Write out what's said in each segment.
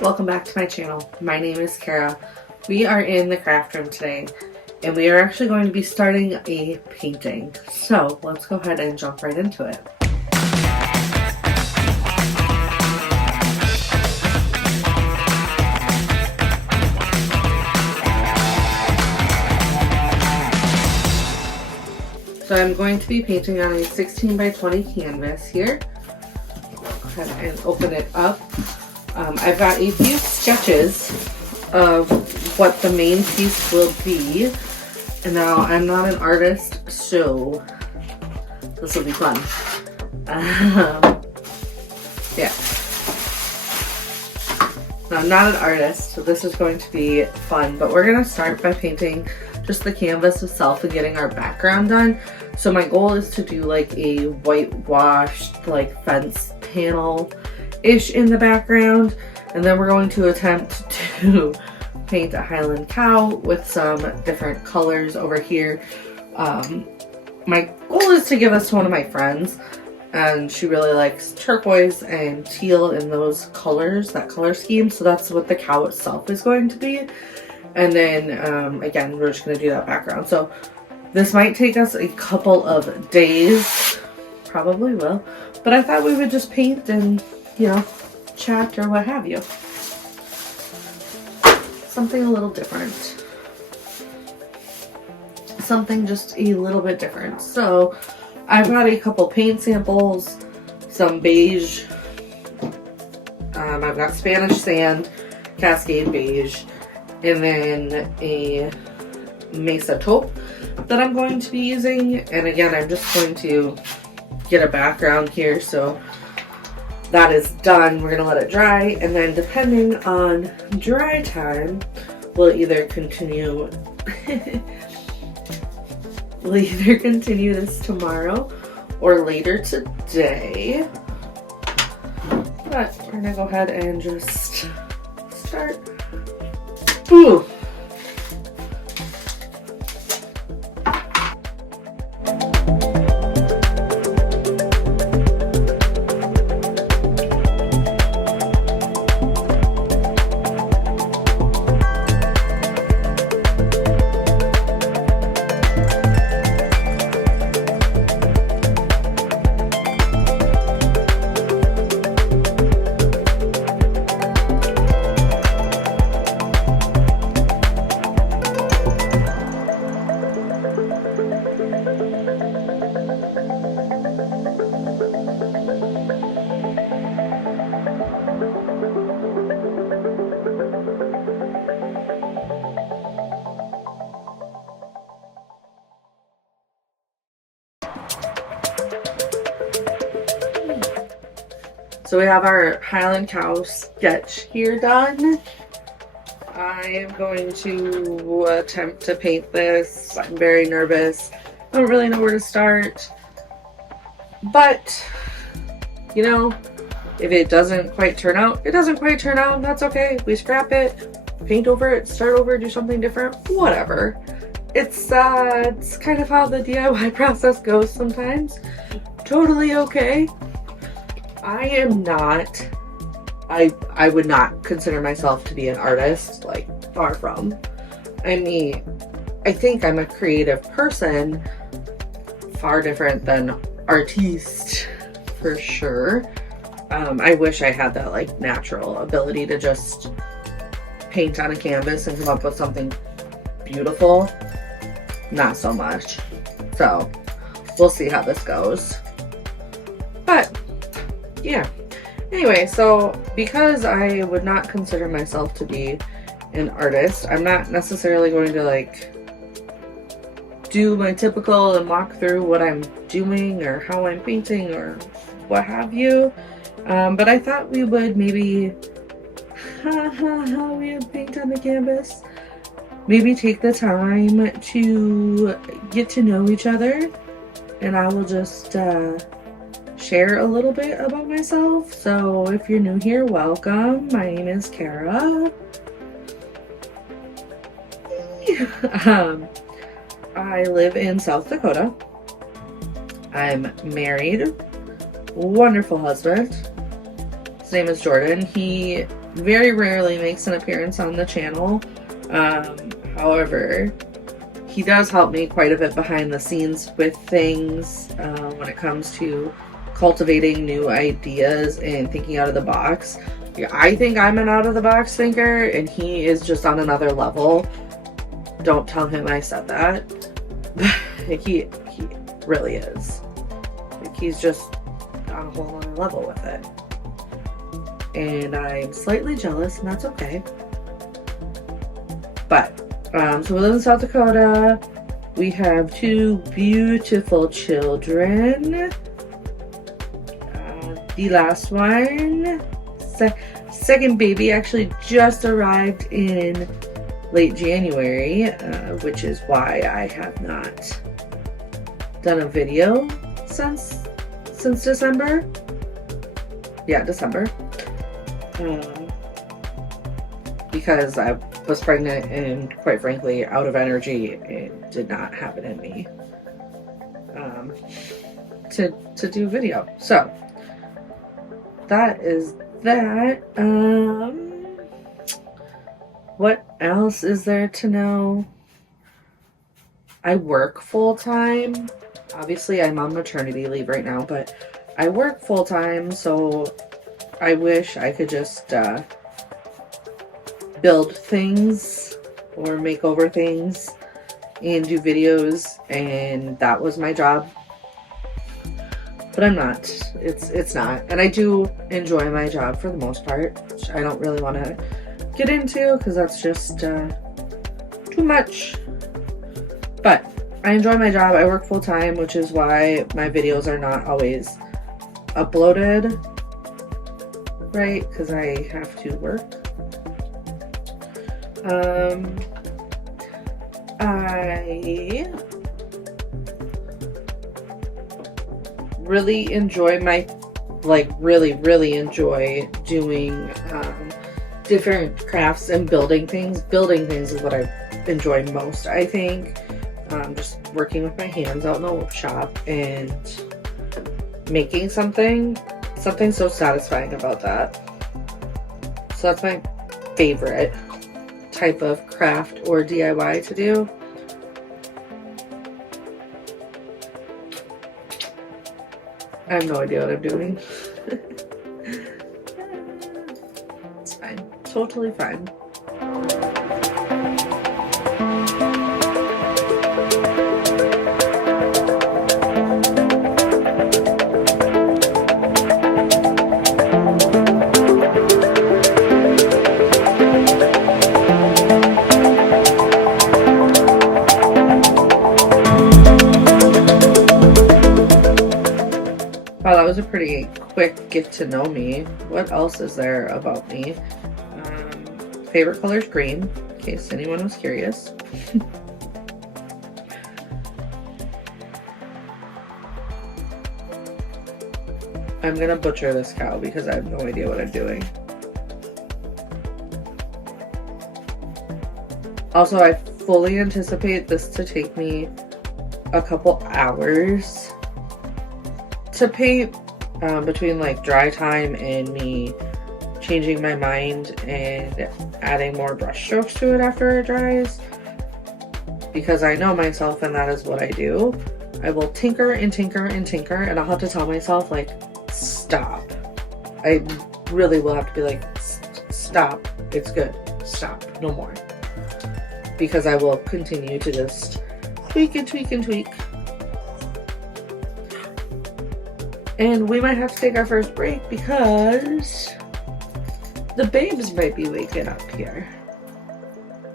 Welcome back to my channel. My name is Kara. We are in the craft room today and we are actually going to be starting a painting. So let's go ahead and jump right into it. So I'm going to be painting on a 16 by 20 canvas here. Go ahead and open it up. I've got a few sketches of what the main piece will be. And now I'm not an artist, so this will be fun. Yeah. Now, I'm not an artist, so this is going to be fun, but we're going to start by painting just the canvas itself and getting our background done. So my goal is to do like a whitewashed like fence panel-ish in the background, and then we're going to attempt to paint a Highland Cow with some different colors over here. My goal is to give this to one of my friends, and she really likes turquoise and teal in those colors, that color scheme, so that's what the cow itself is going to be. And then again, we're just going to do that background. So this might take us a couple of days, probably will, but I thought we would just paint and, you know, chat or what have you. Something a little different. Something just a little bit different. So I've got a couple paint samples, some beige, I've got Spanish sand, Cascade beige, and then a Mesa taupe that I'm going to be using. And again, I'm just going to get a background here, so that is done. We're gonna let it dry, and then depending on dry time, we'll either continue this tomorrow or later today. But we're gonna go ahead and just start. Ooh. So we have our Highland Cow sketch here done. I am going to attempt to paint this. I'm very nervous. I don't really know where to start. But, you know, if it doesn't quite turn out, it doesn't quite turn out. That's okay. We scrap it, paint over it, start over, do something different, whatever. It's kind of how the DIY process goes sometimes. Totally okay. I am not, I would not consider myself to be an artist, like far from. I mean, I think I'm a creative person, far different than artiste, for sure. I wish I had that like natural ability to just paint on a canvas and come up with something beautiful. Not so much. So we'll see how this goes. But yeah. Anyway, so because I would not consider myself to be an artist, I'm not necessarily going to like do my typical and walk through what I'm doing or how I'm painting or what have you. But I thought we would maybe we would paint on the canvas. Maybe take the time to get to know each other, and I will just share a little bit about myself. So if you're new here, welcome. My name is Kara. I live in South Dakota. I'm married. Wonderful husband. His name is Jordan. He very rarely makes an appearance on the channel. However, he does help me quite a bit behind the scenes with things when it comes to cultivating new ideas and thinking out of the box. I think I'm an out of the box thinker, and he is just on another level. Don't tell him I said that. he really is. Like, he's just on a whole other level with it. And I'm slightly jealous, and that's okay. But so we live in South Dakota. We have 2 beautiful children. The last one, second baby, actually just arrived in late January, which is why I have not done a video since December. Yeah, December. Because I was pregnant and, quite frankly, out of energy and did not have it in me to do video. So that is that. What else is there to know? I work full-time. Obviously, I'm on maternity leave right now, but I work full-time, so I wish I could just build things or make over things and do videos, and that was my job. But I'm not. It's not. And I do enjoy my job for the most part, which I don't really want to get into because that's just too much. But I enjoy my job. I work full time, which is why my videos are not always uploaded, right? Because I have to work. I really enjoy really enjoy doing different crafts and building things. Building things is what I enjoy most, I think. Just working with my hands out in the workshop and making something so satisfying about that. So that's my favorite type of craft or DIY to do. I have no idea what I'm doing. It's fine. Totally fine. Wow, that was a pretty quick get to know me. What else is there about me? Favorite color is green, in case anyone was curious. I'm gonna butcher this cow because I have no idea what I'm doing. Also, I fully anticipate this to take me a couple hours to paint, between like dry time and me changing my mind and adding more brush strokes to it after it dries, because I know myself and that is what I do. I will tinker and tinker and tinker, and I'll have to tell myself, like, stop. I really will have to be like, stop, it's good, stop, no more, because I will continue to just tweak and tweak and tweak. And we might have to take our first break because the babes might be waking up here.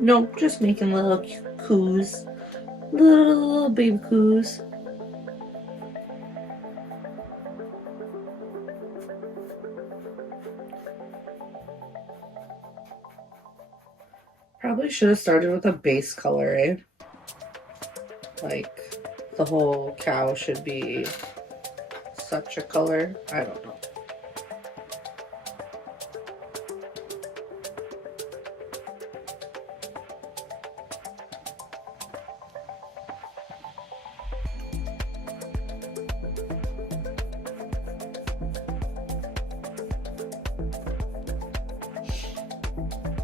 Nope, just making little coos. Little baby coos. Probably should have started with a base color, eh? Like, the whole cow should be such a color. I don't know.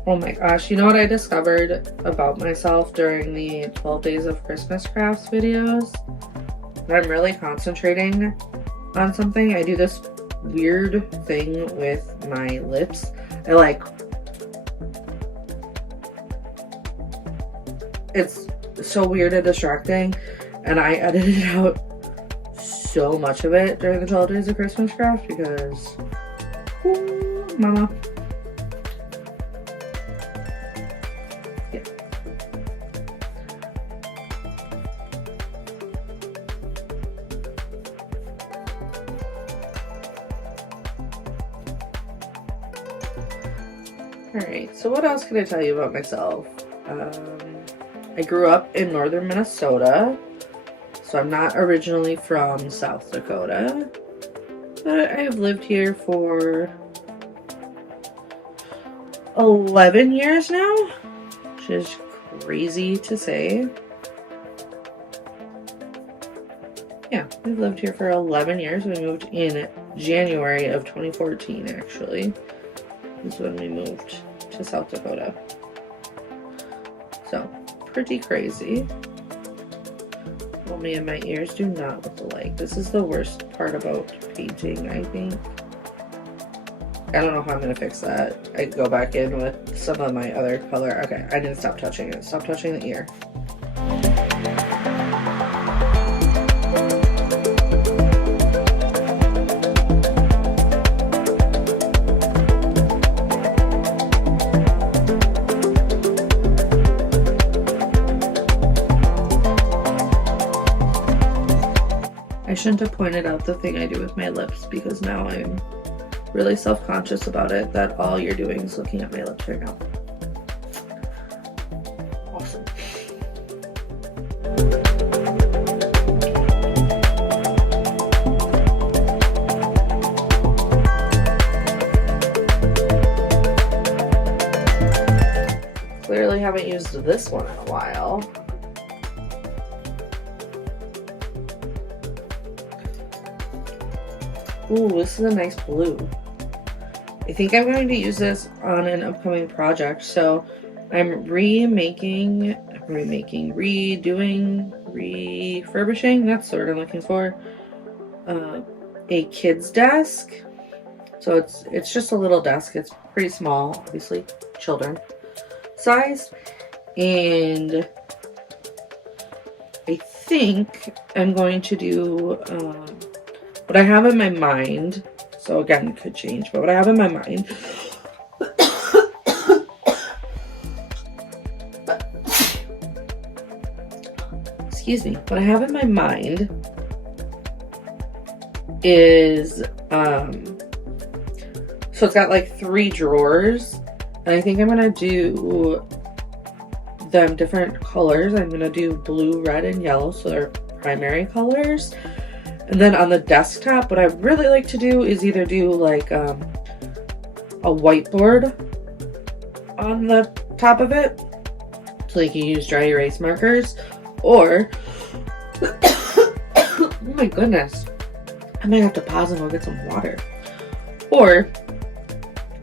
Oh my gosh, you know what I discovered about myself during the 12 days of Christmas crafts videos? When I'm really concentrating on something, I do this weird thing with my lips. I like, it's so weird and distracting, and I edited out so much of it during the 12 days of Christmas craft because, ooh, mama. Yeah. Alright, so what else can I tell you about myself? I grew up in northern Minnesota, so I'm not originally from South Dakota, but I've lived here for 11 years now, which is crazy to say. Yeah, we've lived here for 11 years. We moved in January of 2014, actually. Is when we moved to South Dakota. So, pretty crazy. Oh man, my ears do not look alike. This is the worst part about painting, I think. I don't know how I'm gonna fix that. I go back in with some of my other color. Okay, I need to stop touching it. Stop touching the ear. I shouldn't have pointed out the thing I do with my lips because now I'm really self-conscious about it, that all you're doing is looking at my lips right now. Awesome. Clearly haven't used this one in a while. Ooh, this is a nice blue. I think I'm going to use this on an upcoming project. So I'm refurbishing, that's the word I'm looking for, a kid's desk. So it's just a little desk. It's pretty small, obviously, children size. And I think I'm going to do what I have in my mind. So again, it could change, but what I have in my mind excuse me, what I have in my mind is so it's got like 3 drawers, and I think I'm gonna do them different colors. I'm gonna do blue, red, and yellow, so they're primary colors. And then on the desktop, what I really like to do is either do like a whiteboard on the top of it, so you can use dry erase markers, or oh my goodness, I might have to pause and go get some water. Or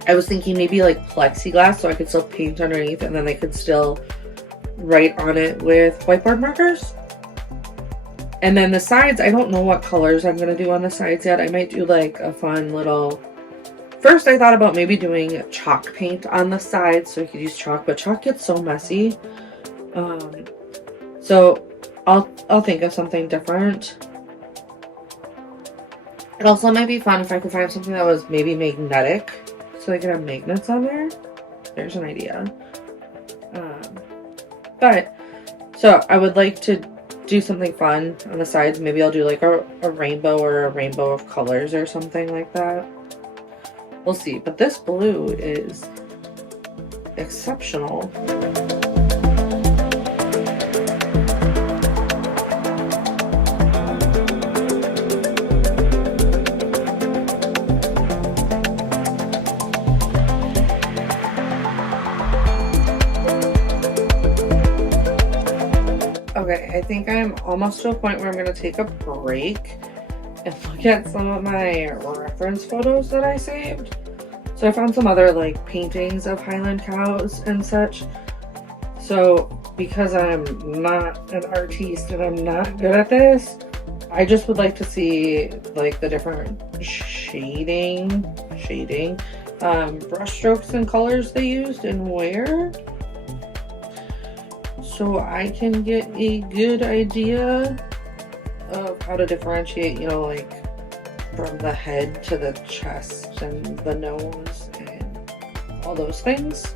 I was thinking maybe like plexiglass, so I could still paint underneath, and then I could still write on it with whiteboard markers. And then the sides, I don't know what colors I'm going to do on the sides yet. I might do like a fun little... First I thought about maybe doing chalk paint on the sides, so you could use chalk, but chalk gets so messy. So I'll think of something different. It also might be fun if I could find something that was maybe magnetic, so I could have magnets on there. There's an idea. So I would like to do something fun on the sides. Maybe I'll do like a rainbow or a rainbow of colors or something like that. We'll see. But this blue is exceptional. Okay, I think I'm almost to a point where I'm going to take a break and look at some of my reference photos that I saved. So I found some other like paintings of Highland cows and such. So because I'm not an artiste and I'm not good at this, I just would like to see like the different shading, brush strokes and colors they used and where, so I can get a good idea of how to differentiate, you know, like from the head to the chest and the nose and all those things.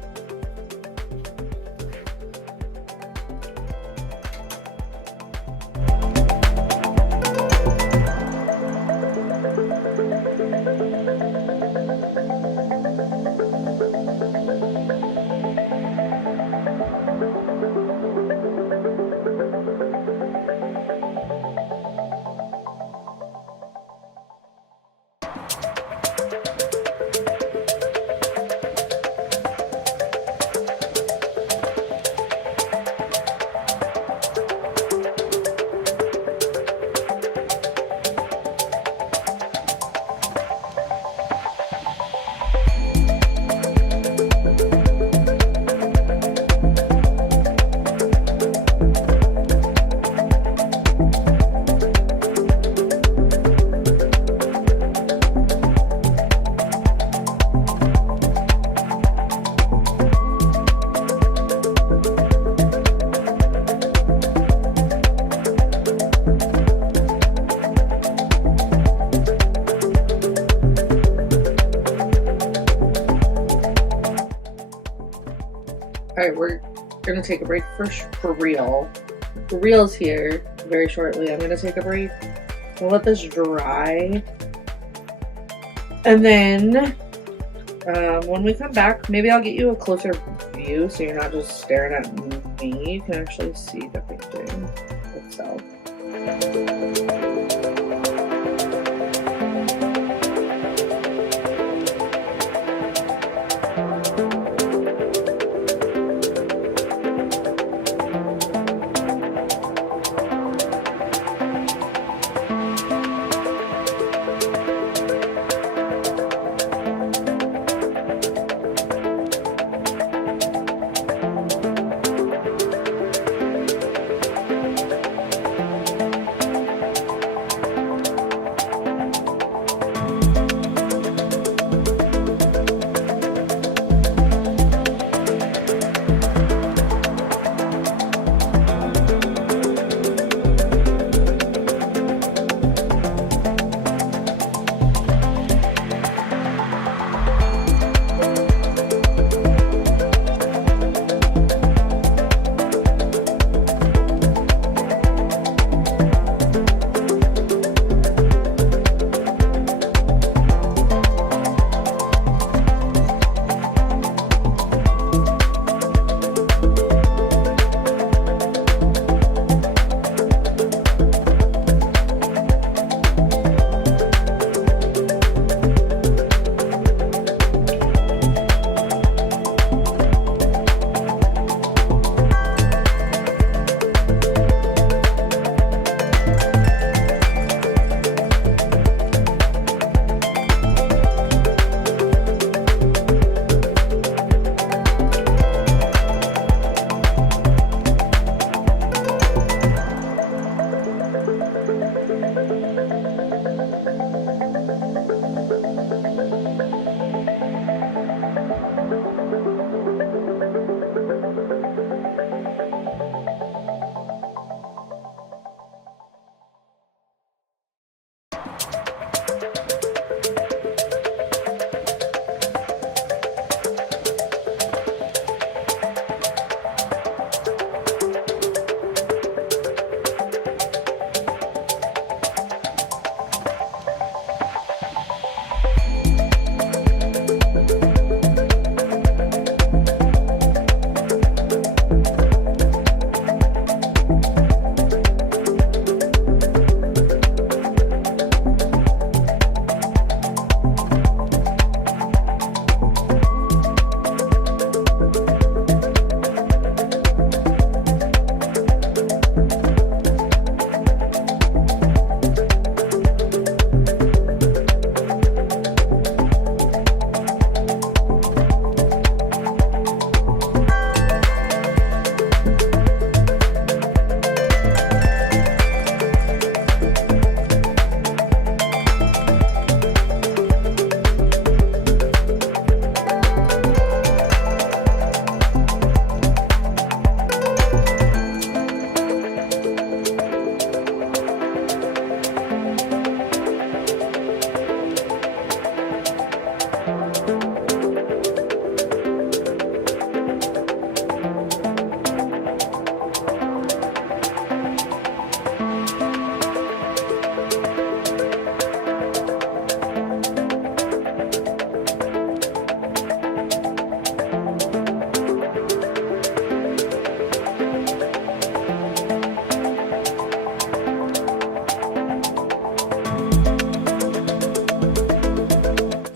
Alright, we're gonna take a break for real. The reel's here very shortly. I'm gonna take a break. We'll let this dry. And then when we come back, maybe I'll get you a closer view so you're not just staring at me. You can actually see the painting itself.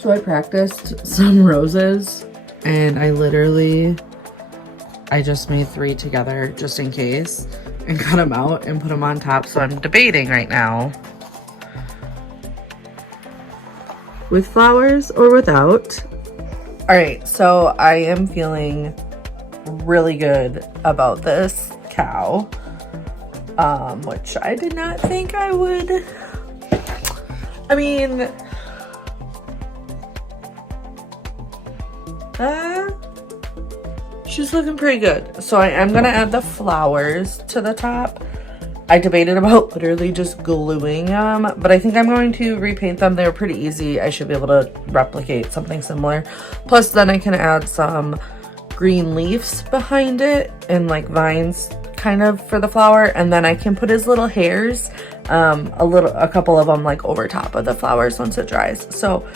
So I practiced some roses and I just made 3 together just in case and cut them out and put them on top. So I'm debating right now with flowers or without. All right, so I am feeling really good about this cow, which I did not think I would. I mean, she's looking pretty good. So I am gonna add the flowers to the top. I debated about literally just gluing them, but I think I'm going to repaint them. They're pretty easy. I should be able to replicate something similar. Plus then I can add some green leaves behind it and like vines kind of for the flower, and then I can put his little hairs, a couple of them like over top of the flowers once it dries. So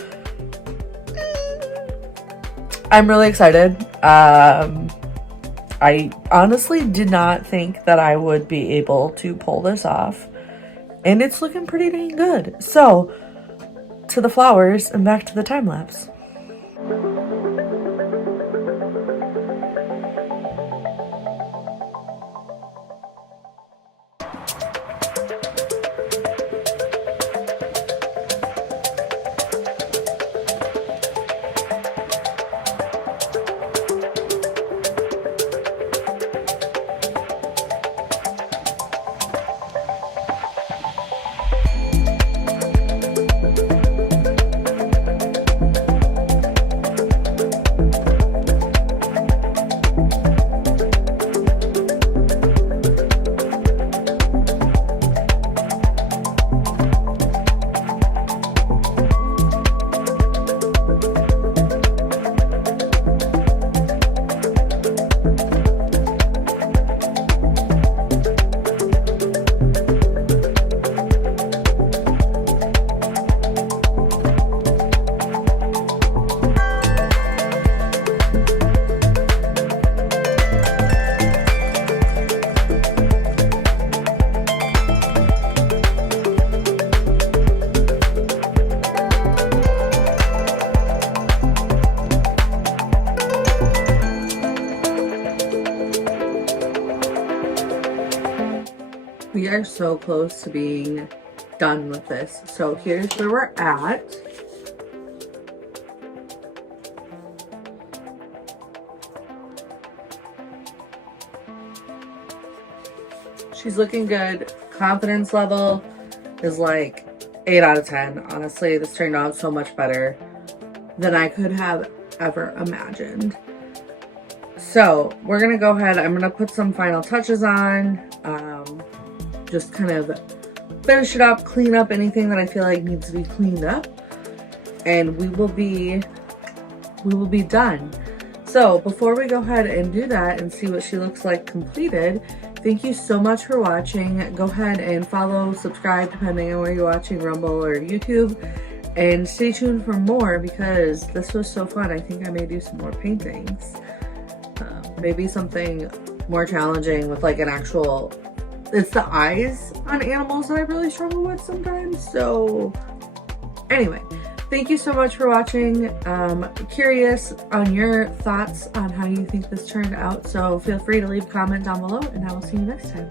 I'm really excited. I honestly did not think that I would be able to pull this off, and it's looking pretty dang good. So to the flowers and back to the time lapse. We are so close to being done with this. So here's where we're at. She's looking good. Confidence level is like 8 out of 10. Honestly, this turned out so much better than I could have ever imagined. So we're gonna go ahead. I'm gonna put some final touches on. Just kind of finish it up, clean up anything that I feel like needs to be cleaned up, and we will be done. So before we go ahead and do that and see what she looks like completed, thank you so much for watching. Go ahead and follow, subscribe, depending on where you're watching, Rumble or YouTube, and stay tuned for more because this was so fun. I think I may do some more paintings. Maybe something more challenging with like an actual, it's the eyes on animals that I really struggle with sometimes. So anyway, thank you so much for watching. Curious on your thoughts on how you think this turned out. So feel free to leave a comment down below, and I will see you next time.